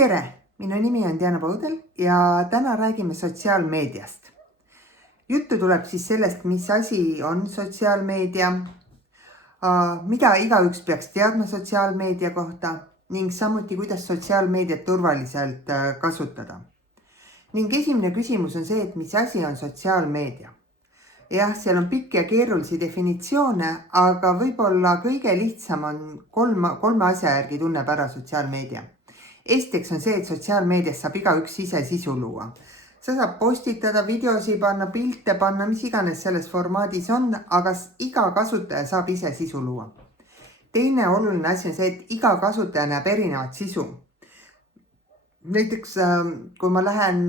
Tere! Minu nimi on Diana Paudel ja täna räägime sotsiaalmeediast. Juttu tuleb siis sellest, mis asi on sotsiaalmeedia, mida igaüks peaks teadma sotsiaalmeedia kohta ning samuti, kuidas sotsiaalmeediat turvaliselt kasutada. Ning esimene küsimus on see, et mis asi on sotsiaalmeedia. Jah, seal on pikk ja keerulisi definitsioone, aga võib-olla kõige lihtsam on kolme asja järgi tunneb ära sotsiaalmeedia. Esiteks on see, et sotsiaalmeedias saab igaüks ise sisu luua. Sa saab postitada, videosi panna, pilte panna, mis iganes selles formaadis on, aga iga kasutaja saab ise sisu luua. Teine oluline asi on see, et iga kasutaja näeb erinevat sisu. Näiteks kui ma lähen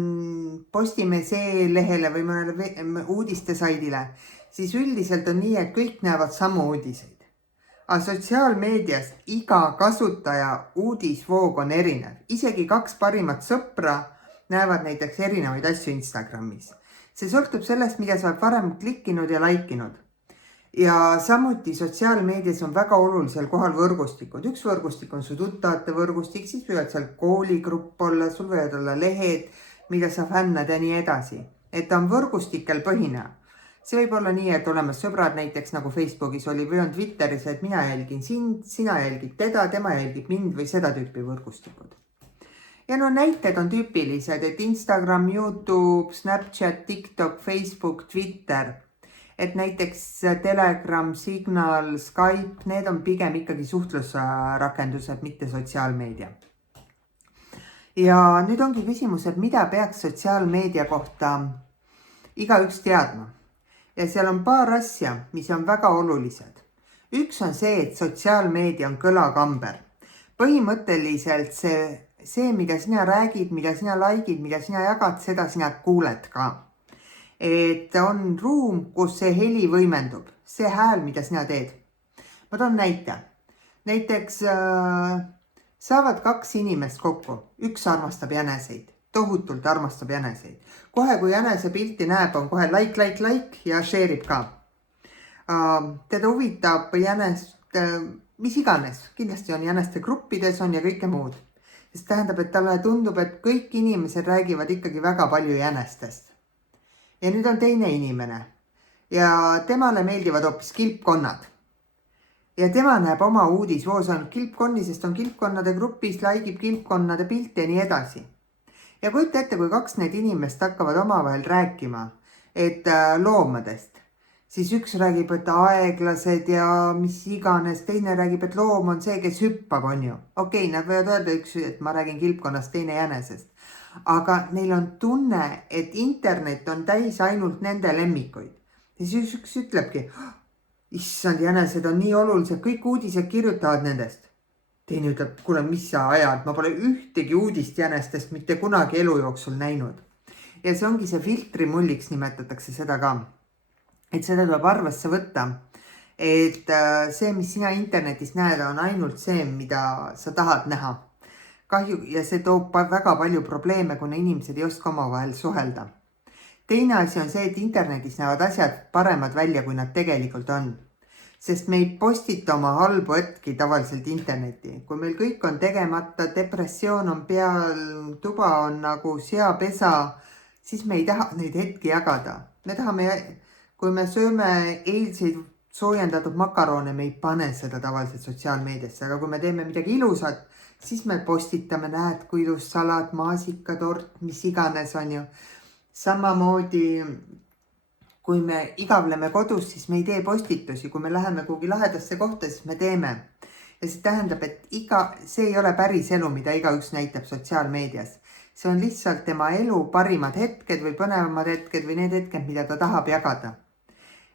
Postimehe lehele või mõnele uudistesaidile, siis üldiselt on nii, et kõik näevad samu uudiseid. Aga sotsiaalmeedias iga kasutaja uudisvoog on erinev. Isegi 2 parimat sõpra näevad näiteks erinevaid asju Instagramis. See sõltub sellest, mida sa oled varem klikkinud ja laikinud. Ja samuti sotsiaalmeedias on väga olulisel kohal võrgustikud. Üks võrgustik on su tuttavate võrgustik, siis võivad seal kooligrupp olla, sul võivad olla lehed, mida sa fännad ja nii edasi. Et on võrgustikel põhine. See võib olla nii, et oleme sõbrad näiteks nagu Facebookis oli või on Twitteris, et mina jälgin sind, sina jälgid teda, tema jälgib mind või seda tüüpi võrgustikud. Ja näited on tüüpilised, et Instagram, YouTube, Snapchat, TikTok, Facebook, Twitter, et näiteks Telegram, Signal, Skype, need on pigem ikkagi suhtlusrakendused, mitte sotsiaalmeedia. Ja nüüd ongi küsimus, et mida peaks sotsiaalmeedia kohta igaüks teadma. Ja seal on paar asja, mis on väga olulised. Üks on see, et sotsiaalmeedia on kõlakamber. Põhimõtteliselt see, mida sina räägid, mida sina laikid, mida sina jagad, seda sina kuuled ka. Et on ruum, kus see heli võimendub. See hääl, mida sina teed. Ma toon näite. Näiteks saavad 2 inimest kokku. Üks armastab jäneseid. Tohutult armastab jäneseid. Kohe kui jänese pilti näeb, on kohe like ja share'ib ka. Teda huvitab jänest, mis iganes. Kindlasti on jäneste gruppides on ja kõike muud. See tähendab, et talle tundub, et kõik inimesed räägivad ikkagi väga palju jänestest. Ja nüüd on teine inimene. Ja temale meeldivad hoopis kilpkonnad. Ja tema näeb oma uudisvoos on kilpkonni, sest on kilpkonnade grupis, laikib kilpkonnade pilte ja nii edasi. Ja kujuta ette, kui 2 need inimest hakkavad omavahel rääkima, et loomadest, siis üks räägib, et aeglased ja mis iganes, teine räägib, et loom on see, kes hüppab, on ju. Okei, nad võivad öelda üks, et ma räägin kilpkonnast, teine jänesest. Aga neil on tunne, et internet on täis ainult nende lemmikuid. Ja siis üks ütlebki, issand, jänesed on nii olulised, kõik uudised kirjutavad nendest. Teine ütleb, kuule, mis sa ajad, ma pole ühtegi uudist jänestest mitte kunagi elu jooksul näinud. Ja see ongi see filtrimulliks nimetatakse seda ka. Et seda tuleb arvesse võtta, et see, mis sina internetis näed, on ainult see, mida sa tahad näha. Kahju ja see toob väga palju probleeme, kuna inimesed ei oska omavahel suhelda. Teine asi on see, et internetis näevad asjad paremad välja, kui nad tegelikult on. Sest me ei postita oma halbu hetki tavaliselt internetti. Kui meil kõik on tegemata, depressioon on peal, tuba on nagu seapesa, siis me ei taha neid hetki jagada. Me tahame, kui me sööme eilseid soojendatud makaroone, me ei pane seda tavaliselt sotsiaalmeediasse. Aga kui me teeme midagi ilusat, siis me postitame, näed, kui ilus salat, maasikatort, mis iganes on ju. Samamoodi kui me igavleme kodus, siis me ei tee postitusi. Kui me läheme kuhugi lahedasse kohta, siis me teeme. Ja see tähendab, et see ei ole päris elu, mida igaüks näitab sotsiaalmeedias. See on lihtsalt tema elu parimad hetked või põnevamad hetked või need hetked, mida ta tahab jagada.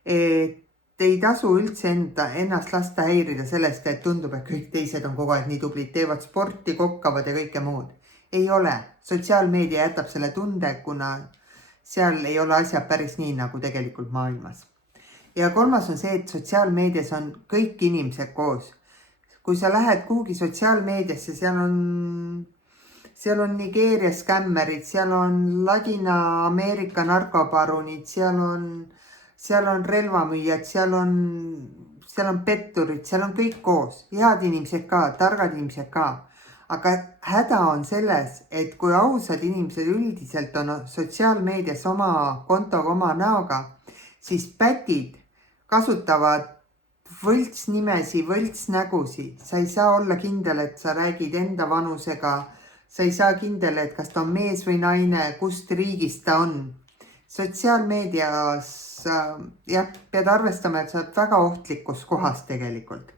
Et ei tasu üldse ennast lasta häirida sellest, et tundub, et kõik teised on kogu aeg nii tublid, teevad sporti, kokkavad ja kõike muud. Ei ole. Sotsiaalmeedia jätab selle tunde, kuna seal ei ole asjad päris nii nagu tegelikult maailmas. Ja 3. on see, et sotsiaalmeedias on kõik inimesed koos. Kui sa lähed kuhugi sotsiaalmeediasse, seal on Nigeeria skämmerid, seal on Ladina-Ameerika narkoparunid, seal on relvamüüjad, seal on petturid, seal on kõik koos. Head inimesed ka, targad inimesed ka. aga häda on selles, et kui ausad inimesed üldiselt on sotsiaalmeedias oma kontoga, oma näoga, siis pätid kasutavad võltsnimesi, võltsnägusi. Sa ei saa olla kindel, et sa räägid enda vanusega, sa ei saa kindel, et kas ta on mees või naine, kust riigist ta on. Sotsiaalmeedias pead arvestama, et sa oled väga ohtlikus kohas tegelikult.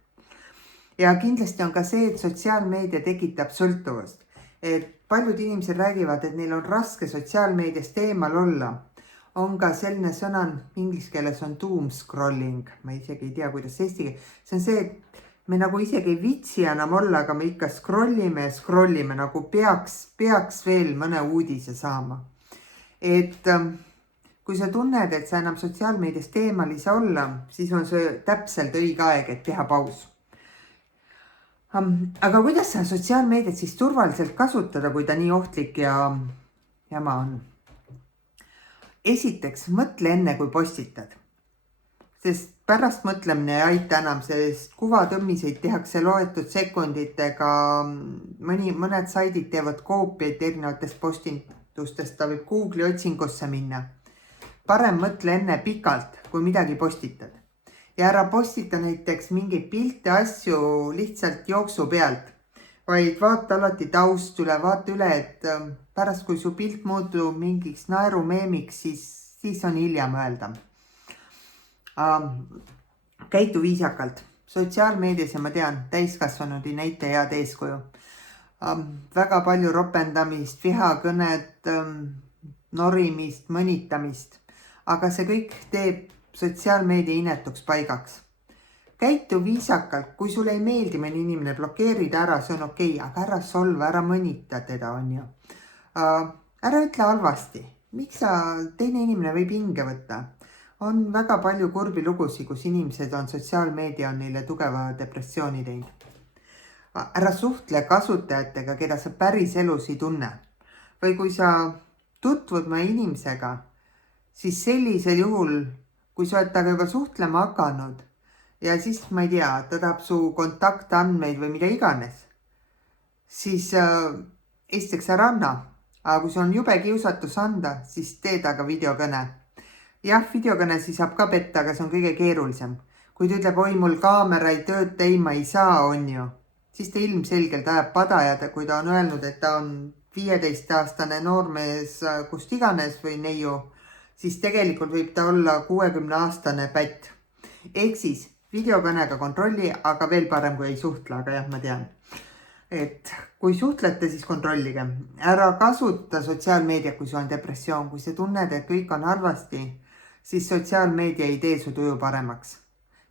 Ja kindlasti on ka see, et sotsiaalmeedia tekitab sõltuvust. Et paljud inimesed räägivad, et neil on raske sotsiaalmeediast eemal olla. On ka selline sõna, inglise keeles on doom scrolling. Ma isegi ei tea, kuidas eesti keel. See on see, et me nagu isegi ei vitsi enam olla, aga me ikka scrollime ja scrollime, nagu peaks veel mõne uudise saama. Et kui sa tunned, et sa enam sotsiaalmeediast eemal ei saa olla, siis on see täpselt õige aeg, et teha paus. Aga kuidas sa sotsiaalmeediat siis turvaliselt kasutada, kui ta nii ohtlik ja jama on? Esiteks, mõtle enne, kui postitad. Sest pärast mõtlemine ei aita enam, sest kuvatõmmiseid tehakse loetud sekunditega. Mõned saidid teevad koopiaid erinevatest postitustest, ta võib Google'i otsingusse minna. Parem mõtle enne pikalt, kui midagi postitad. Ja ära postita näiteks mingeid pilte, asju lihtsalt jooksu pealt, vaid vaata alati taust üle, vaata üle, et pärast kui su pilt muutub mingiks naerumeemiks, siis on hilja mõelda. Käitu viisakalt. Sotsiaalmeedias ja ma tean, täiskasvanud ei näita head eeskuju. Väga palju ropendamist, vihakõnet, norimist, mõnitamist, aga see kõik teeb sotsiaalmeedia inetuks paigaks. Käitu viisakalt, kui sulle ei meeldi mõni inimene, blokeerida ära, see on okei, aga ära solva, ära mõnita teda, on ju. Ära ütle halvasti. Miks teine inimene võib hinge võtta? On väga palju kurbi lugusid, kus inimesed on sotsiaalmeedia on neile tugeva depressiooni teinud. Ära suhtle kasutajatega, keda sa päris elus ei tunne. Või kui sa tutvud mõne inimesega, siis sellisel juhul, kui sa oled taga juba suhtlema hakanud ja siis, ma ei tea, ta tahab su kontaktandmeid või mida iganes, siis esiteks ära anna. Aga kui sul on jube kiusatus anda, siis tee taga videokõne. Jah, videokõne siis saab ka petta, aga see on kõige keerulisem. Kui ta ütleb, oi mul kaamera ei tööta, ei ma ei saa, on ju, siis ta ilmselgelt ajab padajad, kui ta on öelnud, et ta on 15-aastane noormees kust iganes või neiu, siis tegelikult võib ta olla 60-aastane pätt. Ehk siis videokõnega kontrolli, aga veel parem kui ei suhtle, aga jah, ma tean. Et kui suhtlete, siis kontrollige. Ära kasuta sotsiaalmeedia, kui sul on depressioon. Kui sa tunned, et kõik on halvasti, siis sotsiaalmeedia ei tee su tuju paremaks.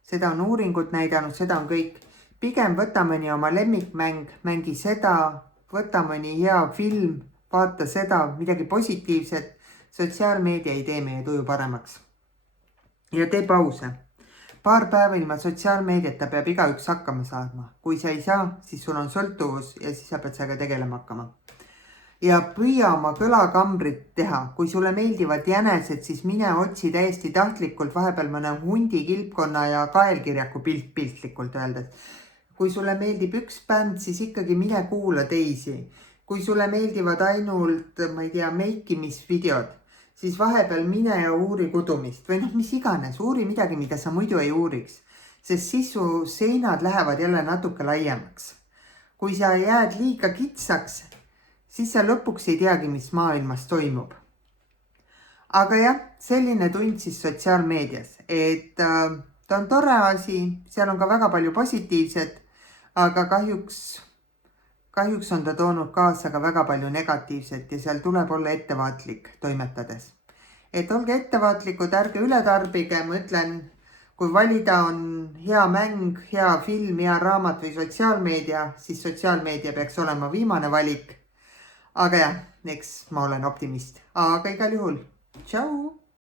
Seda on uuringud näidanud, seda on kõik. Pigem võta mõni oma lemmikmäng, mängi seda, võta mõni hea film, vaata seda, midagi positiivset. Sotsiaalmeedia ei tee meie tuju paremaks. Ja tee pause. Paar päeva ilma sotsiaalmeediata peab igaüks hakkama saama. Kui sa ei saa, siis sul on sõltuvus ja siis sa pead sellega tegelema hakkama. Ja püüa oma kõlakambrit teha. Kui sulle meeldivad jänesed, siis mine otsi täiesti tahtlikult vahepeal mõne hundi, kilpkonna ja kaelkirjaku piltlikult öeldes. Kui sulle meeldib üks bänd, siis ikkagi mine kuula teisi. Kui sulle meeldivad ainult, ma ei tea, meikimisvideod, siis vahepeal mine ja uuri kudumist või mis iganes, uuri midagi, mida sa muidu ei uuriks, sest siis su seinad lähevad jälle natuke laiemaks. Kui sa jääd liiga kitsaks, siis sa lõpuks ei teagi, mis maailmas toimub. Aga jah, selline tund siis sotsiaalmeedias, et ta on tore asi, seal on ka väga palju positiivset, aga kahjuks on ta toonud kaasa ka väga palju negatiivset ja seal tuleb olla ettevaatlik toimetades. Et olge ettevaatlikud, ärge ületarbige, ma ütlen, kui valida on hea mäng, hea film, hea raamat või sotsiaalmeedia, siis sotsiaalmeedia peaks olema viimane valik. Aga jah, eks ma olen optimist. Aga igal juhul, tšau!